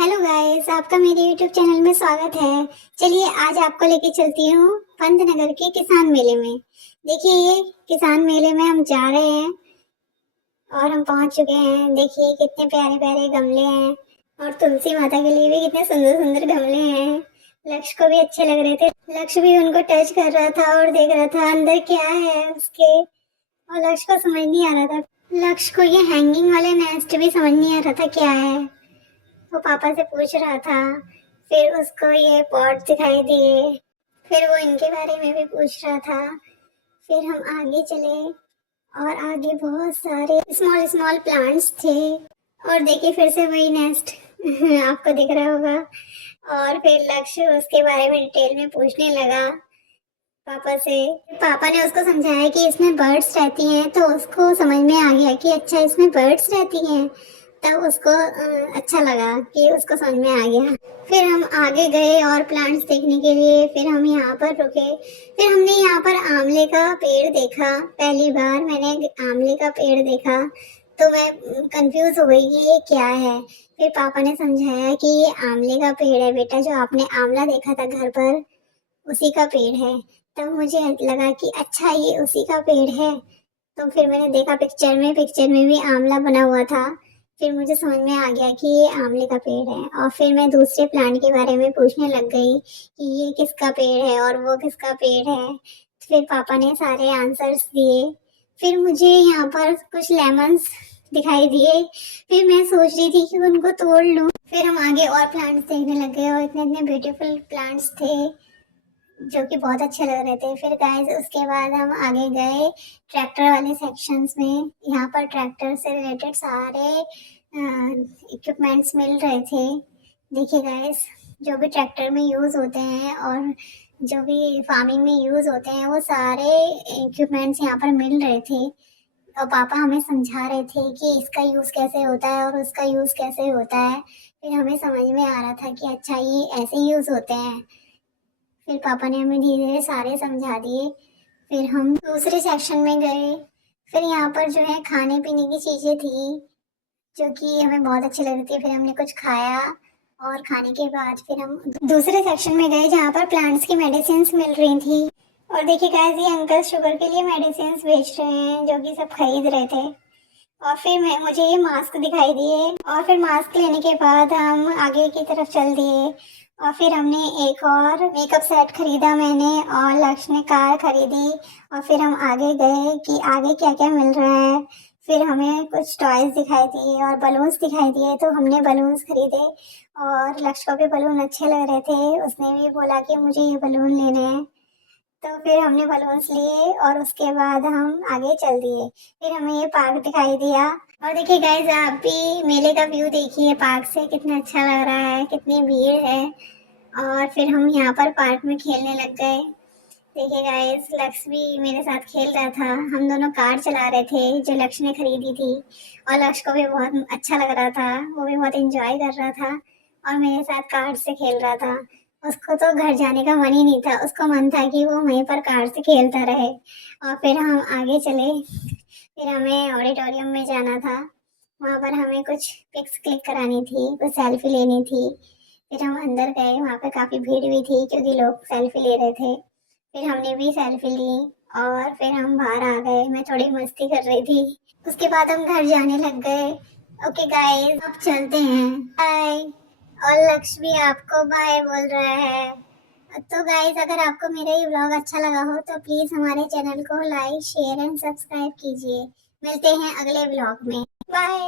Hello guys, आपका मेरे YouTube channel में स्वागत है। चलिए आज आपको लेके चलती हूँ पंतनगर के किसान मेले में। देखिए ये किसान मेले में हम जा रहे हैं और हम पहुंच चुके हैं। देखिए कितने प्यारे प्यारे गमले हैं और तुलसी माता के लिए भी कितने सुंदर सुंदर गमले हैं। लक्ष्य को भी अच्छे लग रहे थे। लक्ष्य भी उनको टच कर रहा था और देख रहा था अंदर क्या है उसके, और लक्ष्य को समझ नहीं आ रहा था। लक्ष्य को ये हैंगिंग वाले नेस्ट भी समझ नहीं आ रहा था क्या है। वो पापा से पूछ रहा था। फिर उसको ये पॉट दिखाई दिए। फिर वो इनके बारे में भी पूछ रहा था। फिर हम आगे चले और आगे बहुत सारे स्मॉल स्मॉल प्लांट्स थे। और देखिए फिर से वही नेस्ट आपको दिख रहा होगा। और फिर लक्ष्य उसके बारे में डिटेल में पूछने लगा पापा से। पापा ने उसको समझाया कि इसमें बर्ड्स रहती हैं, तो उसको समझ में आ गया कि अच्छा इसमें बर्ड्स रहती हैं। तब उसको अच्छा लगा कि उसको समझ में आ गया। फिर हम आगे गए और प्लांट्स देखने के लिए। फिर हम यहाँ पर रुके। फिर हमने यहाँ पर आंवले का पेड़ देखा। पहली बार मैंने आंवले का पेड़ देखा तो मैं कंफ्यूज हो गई कि ये क्या है। फिर पापा ने समझाया कि ये आंवले का पेड़ है बेटा, जो आपने आंवला देखा था घर पर उसी का पेड़ है। तब मुझे लगा कि अच्छा ये उसी का पेड़ है। तो फिर मैंने देखा पिक्चर में भी आंवला बना हुआ था। फिर मुझे समझ में आ गया कि ये आंवले का पेड़ है। और फिर मैं दूसरे प्लांट के बारे में पूछने लग गई कि ये किसका पेड़ है और वो किसका पेड़ है। फिर पापा ने सारे आंसर्स दिए। फिर मुझे यहाँ पर कुछ लेमन्स दिखाई दिए। फिर मैं सोच रही थी कि उनको तोड़ लूं। फिर हम आगे और प्लांट्स देखने लग गए और इतने इतने ब्यूटीफुल प्लांट्स थे जो कि बहुत अच्छे लग रहे थे। फिर गाइस उसके बाद हम आगे गए ट्रैक्टर वाले सेक्शंस में। यहाँ पर ट्रैक्टर से रिलेटेड सारे इक्विपमेंट्स मिल रहे थे। देखिए गाइस, जो भी ट्रैक्टर में यूज़ होते हैं और जो भी फार्मिंग में यूज़ होते हैं वो सारे इक्विपमेंट्स यहाँ पर मिल रहे थे। और पापा हमें समझा रहे थे कि इसका यूज़ कैसे होता है और उसका यूज़ कैसे होता है। फिर हमें समझ में आ रहा था कि अच्छा ये ऐसे यूज़ होते हैं। फिर पापा ने हमें धीरे धीरे सारे समझा दिए। फिर हम दूसरे सेक्शन में गए। फिर यहाँ पर जो है खाने पीने की चीज़ें थी जो कि हमें बहुत अच्छी लग रही थी। फिर हमने कुछ खाया और खाने के बाद फिर हम दूसरे सेक्शन में गए जहाँ पर प्लांट्स की मेडिसिन मिल रही थी। और देखिए गाइस, ये अंकल शुगर के लिए मेडिसिन बेच रहे हैं जो कि सब खरीद रहे थे। और फिर मैं मुझे ये मास्क दिखाई दिए। और फिर मास्क लेने के बाद हम आगे की तरफ चल दिए। और फिर हमने एक और मेकअप सेट खरीदा मैंने, और लक्ष्य ने कार खरीदी। और फिर हम आगे गए कि आगे क्या क्या मिल रहा है। फिर हमें कुछ टॉयज दिखाई दिए और बलून्स दिखाई दिए, तो हमने बलून्स खरीदे। और लक्ष्य को भी बलून अच्छे लग रहे थे, उसने भी बोला कि मुझे ये बलून लेने हैं। तो फिर हमने बलून्स लिए और उसके बाद हम आगे चल दिए। फिर हमें ये पार्क दिखाई दिया। और देखिए गाइस, आप भी मेले का व्यू देखिए, पार्क से कितना अच्छा लग रहा है, कितनी भीड़ है। और फिर हम यहाँ पर पार्क में खेलने लग गए। देखिए गाइस, लक्ष्य भी मेरे साथ खेल रहा था। हम दोनों कार चला रहे थे जो लक्ष्य ने खरीदी थी। और लक्ष्य को भी बहुत अच्छा लग रहा था, वो भी बहुत एंजॉय कर रहा था और मेरे साथ कार से खेल रहा था। उसको तो घर जाने का मन ही नहीं था, उसको मन था कि वो वहीं पर कार से खेलता रहे। और फिर हम आगे चले। फिर हमें ऑडिटोरियम में जाना था। वहाँ पर हमें कुछ पिक्स क्लिक करानी थी, कुछ सेल्फी लेनी थी। फिर हम अंदर गए, वहाँ पे काफ़ी भीड़ भी थी क्योंकि लोग सेल्फी ले रहे थे। फिर हमने भी सेल्फी ली और फिर हम बाहर आ गए। मैं थोड़ी मस्ती कर रही थी। उसके बाद हम घर जाने लग गए। ओके गाइस, अब चलते हैं, बाय। और लक्ष्य भी आपको बाय बोल रहा है। तो गाइस, अगर आपको मेरा ये व्लॉग अच्छा लगा हो तो प्लीज़ हमारे चैनल को लाइक शेयर एंड सब्सक्राइब कीजिए। मिलते हैं अगले व्लॉग में। बाय।